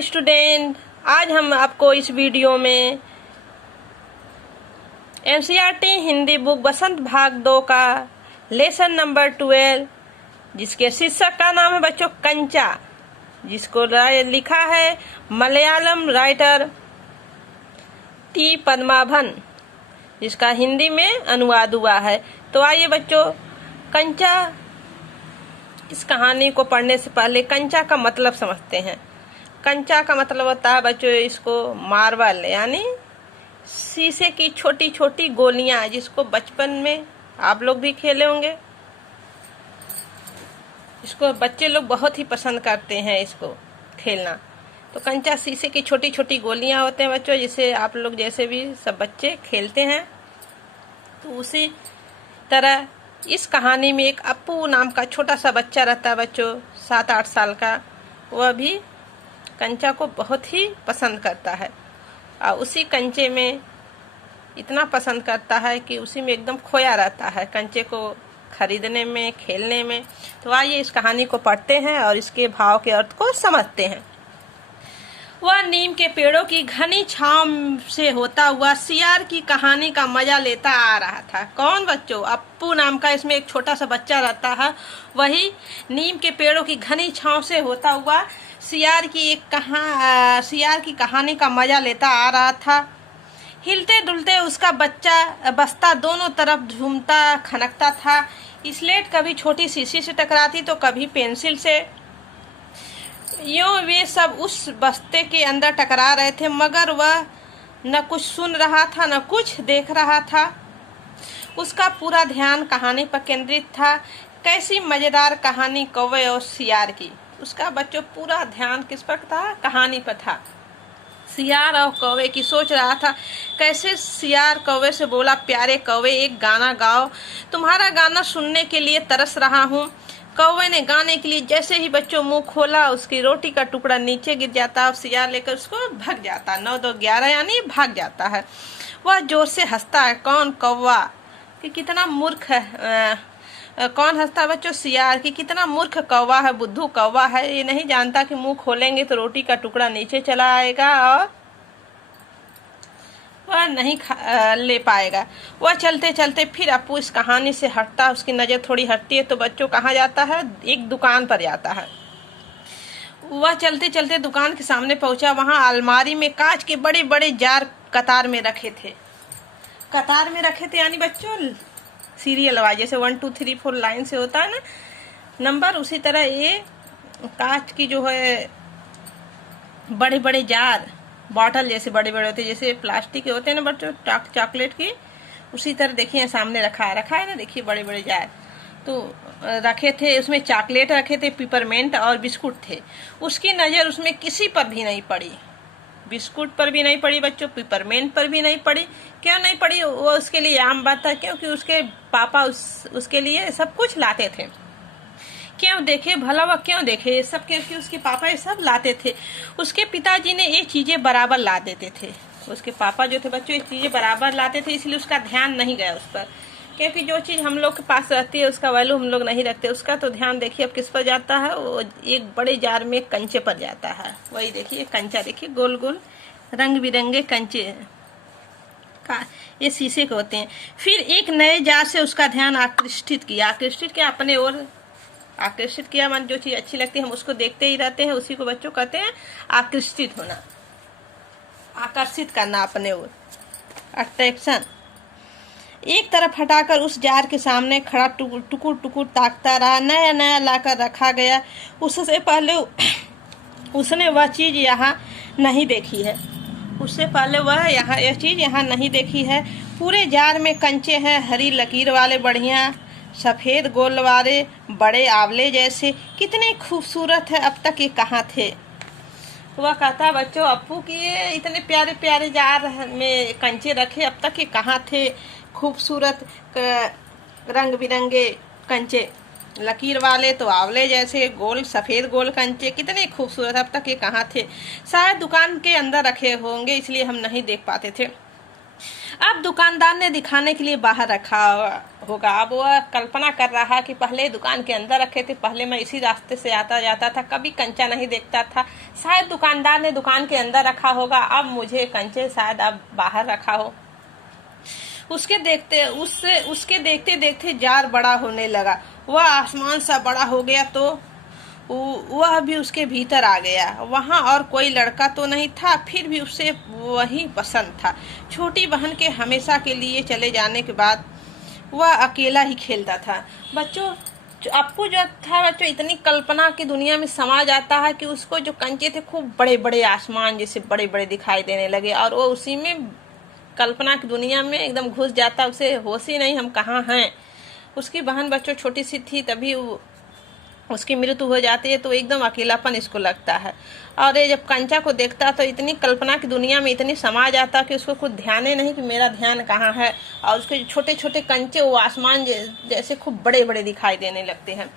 Hello student, आज हम आपको इस वीडियो में एनसीईआरटी हिंदी बुक बसंत भाग 2 का लेसन नंबर 12 जिसके शीर्षक का नाम है बच्चों कंचा, जिसको लिखा है मलयालम राइटर टी पद्माभन, जिसका हिंदी में अनुवाद हुआ है। तो आइए बच्चों, कंचा इस कहानी को पढ़ने से पहले कंचा का मतलब समझते हैं। कंचा का मतलब होता है बच्चों इसको मार्बल यानी शीशे की छोटी छोटी गोलियां, जिसको बचपन में आप लोग भी खेले होंगे। इसको बच्चे लोग बहुत ही पसंद करते हैं इसको खेलना। तो कंचा शीशे की छोटी छोटी गोलियां होते हैं बच्चों, जिसे आप लोग जैसे भी सब बच्चे खेलते हैं। तो उसी तरह इस कहानी में एक अप्पू नाम का छोटा सा बच्चा रहता है बच्चों, 7-8 साल का। वह भी कंचा को बहुत ही पसंद करता है और उसी कंचे में इतना पसंद करता है कि उसी में एकदम खोया रहता है, कंचे को खरीदने में, खेलने में। तो आइए इस कहानी को पढ़ते हैं और इसके भाव के अर्थ को समझते हैं। वह नीम के पेड़ों की घनी छांव से होता हुआ सियार की कहानी का मजा लेता आ रहा था। कौन बच्चों? अप्पू नाम का इसमें एक छोटा सा बच्चा रहता है। वही नीम के पेड़ों की घनी छांव से होता हुआ सियार की कहानी का मजा लेता आ रहा था। हिलते डुलते उसका बस्ता दोनों तरफ झूमता खनकता था। स्लेट कभी छोटी शीशी से टकराती तो कभी पेंसिल से। यूं वे सब उस बस्ते के अंदर टकरा रहे थे, मगर वह न कुछ सुन रहा था न कुछ देख रहा था। उसका पूरा ध्यान कहानी पर केंद्रित था। कैसी मजेदार कहानी कौवे और सियार की। उसका बच्चों पूरा ध्यान किस पर था? कहानी पर था। सियार और कौवे की सोच रहा था। कैसे सियार कौवे से बोला, प्यारे कौवे एक गाना गाओ, तुम्हारा गाना सुनने के लिए तरस रहा हूँ। कौवे ने गाने के लिए जैसे ही बच्चों मुंह खोला, उसकी रोटी का टुकड़ा नीचे गिर जाता और सियार लेकर उसको भाग जाता। 9-2-11 यानी भाग जाता है। वह जोर से हंसता है। कौन? कौवा। कि कितना मूर्ख है। कौन हंसता है बच्चों? सियार। की कितना मूर्ख कौवा है, बुद्धू कौवा है। ये नहीं जानता कि मुंह खोलेंगे तो रोटी का टुकड़ा नीचे चला आएगा और वह नहीं ले पाएगा। वह चलते चलते फिर अप्पू इस कहानी से हटता, उसकी नज़र थोड़ी हटती है तो बच्चों कहाँ जाता है? एक दुकान पर जाता है। वह चलते चलते दुकान के सामने पहुंचा। वहां अलमारी में कांच के बड़े बड़े जार कतार में रखे थे। कतार में रखे थे यानी बच्चों सीरियल वाइज, जैसे 1 2 3 4 लाइन से होता है ना नंबर, उसी तरह ये कांच की जो है बड़े बड़े जार, बॉटल जैसे बड़े बड़े होते हैं, जैसे प्लास्टिक के होते हैं ना बच्चों चॉकलेट की, उसी तरह देखिए सामने रखा है ना, देखिए बड़े बड़े जार तो रखे थे। उसमें चॉकलेट रखे थे, पिपरमेंट और बिस्कुट थे। उसकी नज़र उसमें किसी पर भी नहीं पड़ी। बिस्कुट पर भी नहीं पड़ी बच्चों, पिपरमेंट पर भी नहीं पड़ी। क्यों नहीं पड़ी? वो उसके लिए आम बात था, क्योंकि उसके पापा उसके लिए सब कुछ लाते थे। क्यों देखे भला? वह क्यों देखे ये सब? क्योंकि उसके पापा ये सब लाते थे। उसके पिताजी ने ये चीजें बराबर ला देते थे। उसके पापा जो थे बच्चों ये चीजें बराबर लाते थे, इसलिए उसका ध्यान नहीं गया उस पर। क्योंकि जो चीज हम लोग के पास रहती है उसका वैल्यू हम लोग नहीं रखते। उसका तो ध्यान देखिए अब किस पर जाता है? वो एक बड़े जार में कंचे पर जाता है। वही देखिए कंचा, देखिए गोल गोल रंग बिरंगे कंचे का ये शीशे के होते हैं। फिर एक नए जार से उसका ध्यान आकर्षित किया अपने ओर आकर्षित किया। मन जो चीज अच्छी लगती है हम उसको देखते ही रहते हैं, उसी को बच्चों कहते हैं आकर्षित होना, आकर्षित करना अपने ओर, अट्रैक्शन। एक तरफ हटाकर उस जार के सामने खड़ा टुकुर टुकुर ताकता रहा। नया नया लाकर रखा गया। उससे पहले उसने वह चीज यहाँ नहीं देखी है। उससे पहले वह यह चीज यहाँ नहीं देखी है। पूरे जार में कंचे हैं, हरी लकीर वाले, बढ़िया सफेद गोल वाले, बड़े आंवले जैसे। कितने खूबसूरत है, अब तक ये कहाँ थे? वह कहता बच्चों अप्पू की ये इतने प्यारे प्यारे जार में कंचे रखे, अब तक ये कहाँ थे? खूबसूरत रंग बिरंगे कंचे, लकीर वाले तो आंवले जैसे, गोल सफेद गोल कंचे, कितने खूबसूरत, अब तक ये कहाँ थे? शायद दुकान के अंदर रखे होंगे, इसलिए हम नहीं देख पाते थे। अब दुकानदार ने दिखाने के लिए बाहर रखा होगा। अब वह कल्पना कर रहा कि पहले दुकान के अंदर रखे थे, पहले मैं इसी रास्ते से आता जाता था, कभी कंचा नहीं देखता था, शायद दुकानदार ने दुकान के अंदर रखा होगा, अब मुझे कंचे शायद अब बाहर रखा हो। उसके देखते देखते जार बड़ा होने लगा। वह आसमान सा बड़ा हो गया तो वह भी उसके भीतर आ गया। वहाँ और कोई लड़का तो नहीं था, फिर भी उसे वही पसंद था। छोटी बहन के हमेशा के लिए चले जाने के बाद वह अकेला ही खेलता था। बच्चों, अप्पू जो था बच्चों, इतनी कल्पना की दुनिया में समा जाता है कि उसको जो कंचे थे खूब बड़े बड़े आसमान जैसे बड़े बड़े दिखाई देने लगे, और वो उसी में कल्पना की दुनिया में एकदम घुस जाता। उसे होश ही नहीं हम कहाँ हैं। उसकी बहन बच्चों छोटी सी थी, तभी उसकी मृत्यु हो जाती है, तो एकदम अकेलापन इसको लगता है। और ये जब कंचा को देखता तो इतनी कल्पना की दुनिया में इतनी समा जाता कि उसको कुछ ध्यान ही नहीं कि मेरा ध्यान कहाँ है। और उसके छोटे छोटे कंचे वो आसमान जैसे खूब बड़े बड़े दिखाई देने लगते हैं।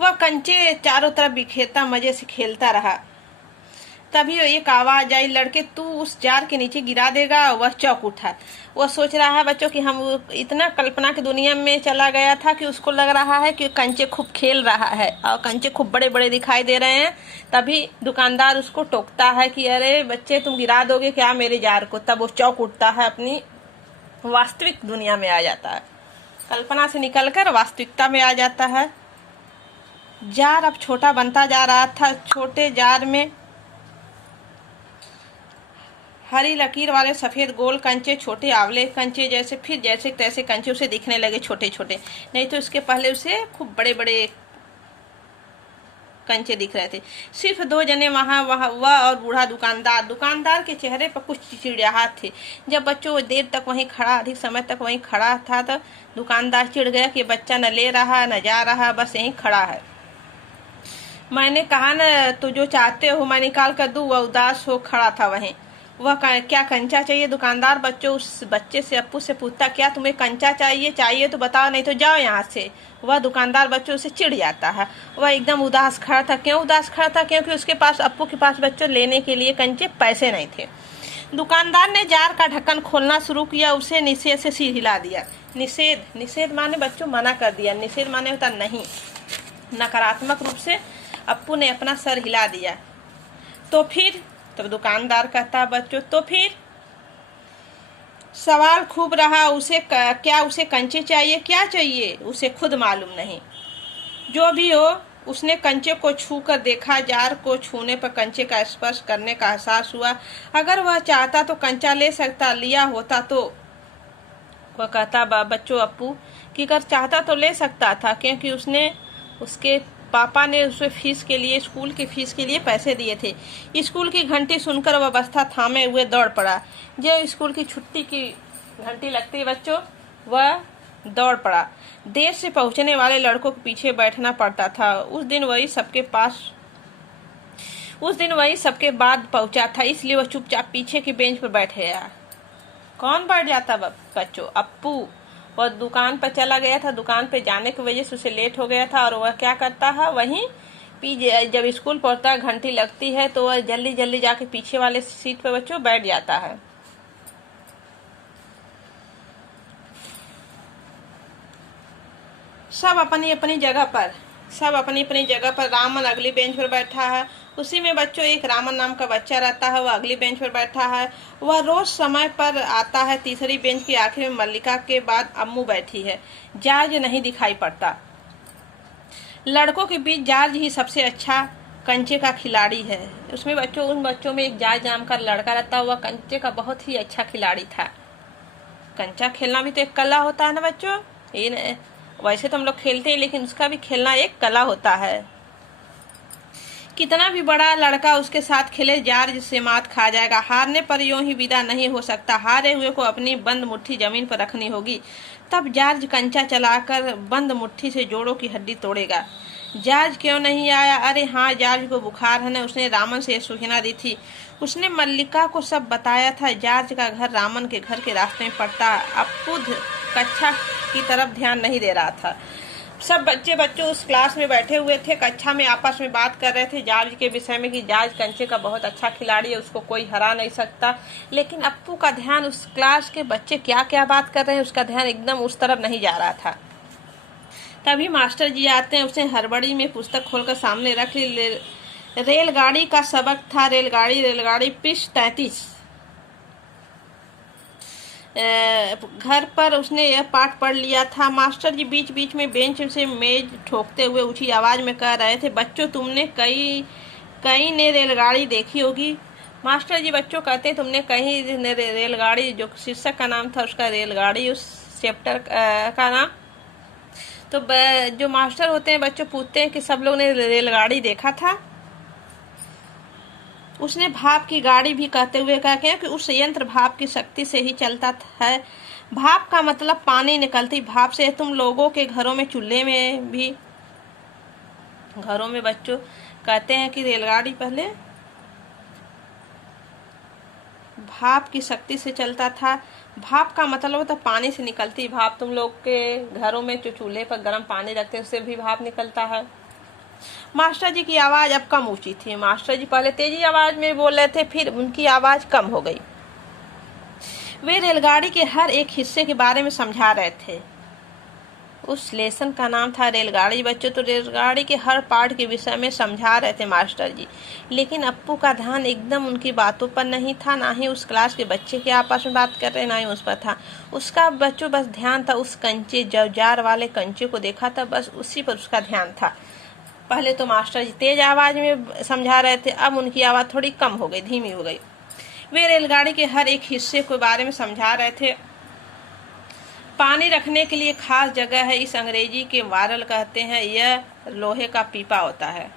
वह कंचे चारों तरफ बिखेरता मजे से खेलता रहा। तभी एक आवाज आई, लड़के तू उस जार के नीचे गिरा देगा। वह चौंक उठा। वह सोच रहा है बच्चों कि हम इतना कल्पना की दुनिया में चला गया था कि उसको लग रहा है कि कंचे खूब खेल रहा है और कंचे खूब बड़े बड़े दिखाई दे रहे हैं। तभी दुकानदार उसको टोकता है कि अरे बच्चे तुम गिरा दोगे क्या मेरे जार को। तब वो चौंक उठता है, अपनी वास्तविक दुनिया में आ जाता है, कल्पना से निकलकर वास्तविकता में आ जाता है। जार अब छोटा बनता जा रहा था। छोटे जार में हरी लकीर वाले सफेद गोल कंचे, छोटे आंवले कंचे जैसे, फिर जैसे तैसे कंचे उसे दिखने लगे छोटे छोटे। नहीं तो इसके पहले उसे खूब बड़े बड़े कंचे दिख रहे थे। सिर्फ दो जने वहाँ वह और बूढ़ा दुकानदार के चेहरे पर कुछ चिड़चिड़ाहट थी। जब बच्चों वो देर तक वहीं खड़ा, अधिक समय तक वहीं खड़ा था, तो दुकानदार चिढ़ गया कि बच्चा न ले रहा न जा रहा, बस यहीं खड़ा है। मैंने कहा न तो जो चाहते हो मैं निकाल कर दूं। वह उदास हो खड़ा था वहीं। वह क्या कंचा चाहिए? दुकानदार बच्चों उस बच्चे से अप्पू से पूछता, क्या तुम्हें कंचा चाहिए तो बताओ, नहीं तो जाओ यहाँ से। वह दुकानदार बच्चों से चिढ़ जाता है। वह एकदम उदास खड़ा था। क्यों उदास खड़ा था? क्योंकि उसके पास, अप्पू के पास बच्चों लेने के लिए कंचे पैसे नहीं थे। दुकानदार ने जार का ढक्कन खोलना शुरू किया। उसे निषेध से सिर हिला दिया। निषेध माने बच्चों मना कर दिया। निषेध माने होता नहीं। नकारात्मक रूप से अप्पू ने अपना सर हिला दिया। तो फिर तब दुकानदार कहता, बच्चों तो फिर? सवाल खूब रहा। उसे कंचे चाहिए? क्या चाहिए उसे खुद मालूम नहीं। जो भी हो, उसने कंचे को छू कर देखा। जार को छूने पर कंचे का स्पर्श करने का एहसास हुआ। अगर वह चाहता तो कंचा ले सकता, लिया होता तो। वह कहता, बच्चों अप्पू कि अगर चाहता तो ले सकता था, क्योंकि उसके पापा ने उसे स्कूल की फीस के लिए पैसे दिए थे। स्कूल की घंटी सुनकर वह बस्ता थामे हुए दौड़ पड़ा। जब स्कूल की छुट्टी की घंटी लगती है बच्चों, वह दौड़ पड़ा। देर से पहुंचने वाले लड़कों के पीछे बैठना पड़ता था। उस दिन वही सबके बाद पहुंचा था, इसलिए वह चुपचाप पीछे की बेंच पर बैठ गया। कौन बैठ जाता बच्चों? अप्पू। वह दुकान पर चला गया था। दुकान पर जाने की वजह से उसे लेट हो गया था, और वह क्या करता है, वहीं जब स्कूल पहुंचता है, घंटी लगती है, तो वह जल्दी जल्दी जाके पीछे वाले सीट पर बच्चों बैठ जाता है। सब अपनी अपनी जगह पर रामन अगली बेंच पर बैठा है। उसी में बच्चों एक रामन नाम का बच्चा रहता है। वह अगली बेंच पर बैठा है। वह रोज समय पर आता है। तीसरी बेंच की आखिर में मल्लिका के बाद अम्मू बैठी है। जॉर्ज नहीं दिखाई पड़ता। लड़कों के बीच जॉर्ज ही सबसे अच्छा कंचे का खिलाड़ी है। उसमें उन बच्चों में एक जॉर्ज नाम का लड़का रहता है। वह कंचे का बहुत ही अच्छा खिलाड़ी था। कंचा खेलना भी तो एक कला होता है ना बच्चों। वैसे तो हम लोग खेलते हैं, लेकिन उसका भी खेलना एक कला होता है। कितना भी बड़ा लड़का उसके साथ खेले, जॉर्ज से मात खा जाएगा। हारने पर यूं ही विदा नहीं हो सकता। हारे हुए को अपनी बंद मुट्ठी जमीन पर रखनी होगी, तब जॉर्ज कंचा चलाकर बंद मुट्ठी से जोड़ों की हड्डी तोड़ेगा। जॉर्ज क्यों नहीं आया? अरे हाँ, जॉर्ज को बुखार है ना। उसने रामन से सूचना दी थी। उसने मल्लिका को सब बताया था। जॉर्ज का घर रामन के घर के रास्ते में पड़ता। अप्पू कक्षा की तरफ ध्यान नहीं दे रहा था। सब बच्चों उस क्लास में बैठे हुए थे, कक्षा में आपस में बात कर रहे थे जॉर्ज के विषय में कि जॉर्ज कंचे का बहुत अच्छा खिलाड़ी है, उसको कोई हरा नहीं सकता। लेकिन अप्पू का ध्यान उस क्लास के बच्चे क्या क्या बात कर रहे हैं, उसका ध्यान एकदम उस तरफ नहीं जा रहा था। तभी मास्टर जी आते हैं, उसने हड़बड़ी में पुस्तक खोलकर सामने रख ली। रेलगाड़ी का सबक था, रेलगाड़ी पृष्ठ 33। घर पर उसने यह पाठ पढ़ लिया था। मास्टर जी बीच बीच में बेंच से मेज ठोकते हुए ऊंची आवाज में कह रहे थे, बच्चों तुमने कई ने रेलगाड़ी देखी होगी। मास्टर जी बच्चों कहते हैं तुमने कहीं रेलगाड़ी, जो शीर्षक का नाम था उसका रेलगाड़ी, उस चैप्टर का नाम। तो जो मास्टर होते हैं बच्चों पूछते हैं कि सब लोग ने रेलगाड़ी देखा था। उसने भाप की गाड़ी भी कहते हुए कहा कि उस यंत्र भाप की शक्ति से ही चलता है। भाप का मतलब पानी निकलती भाप से। तुम लोगों के घरों में, चूल्हे में भी, घरों में बच्चों कहते हैं कि रेलगाड़ी पहले भाप की शक्ति से चलता था। भाप का मतलब होता पानी से निकलती भाप। तुम लोग के घरों में जो चूल्हे पर गर्म पानी रखते हैं उससे भी भाप निकलता है। मास्टर जी की आवाज अब कम ऊंची थी। मास्टर जी पहले तेजी आवाज में बोल रहे थे, फिर उनकी आवाज कम हो गई। वे रेलगाड़ी के हर एक हिस्से के बारे में समझा रहे थे। उस लेसन का नाम था रेलगाड़ी। बच्चों तो रेलगाड़ी के हर पार्ट के विषय में समझा रहे थे मास्टर जी। लेकिन अप्पू का ध्यान एकदम उनकी बातों पर नहीं था, ना ही उस क्लास के बच्चे के आपस में बात कर रहे, ना ही उस पर था। उसका बच्चों बस ध्यान था उस कंचे, जार वाले कंचे को देखा था, बस उसी पर उसका ध्यान था। पहले तो मास्टर जी तेज आवाज में समझा रहे थे, अब उनकी आवाज थोड़ी कम हो गई, धीमी हो गई। वे रेलगाड़ी के हर एक हिस्से के बारे में समझा रहे थे। पानी रखने के लिए खास जगह है, इस अंग्रेजी के वारल कहते हैं, यह लोहे का पीपा होता है।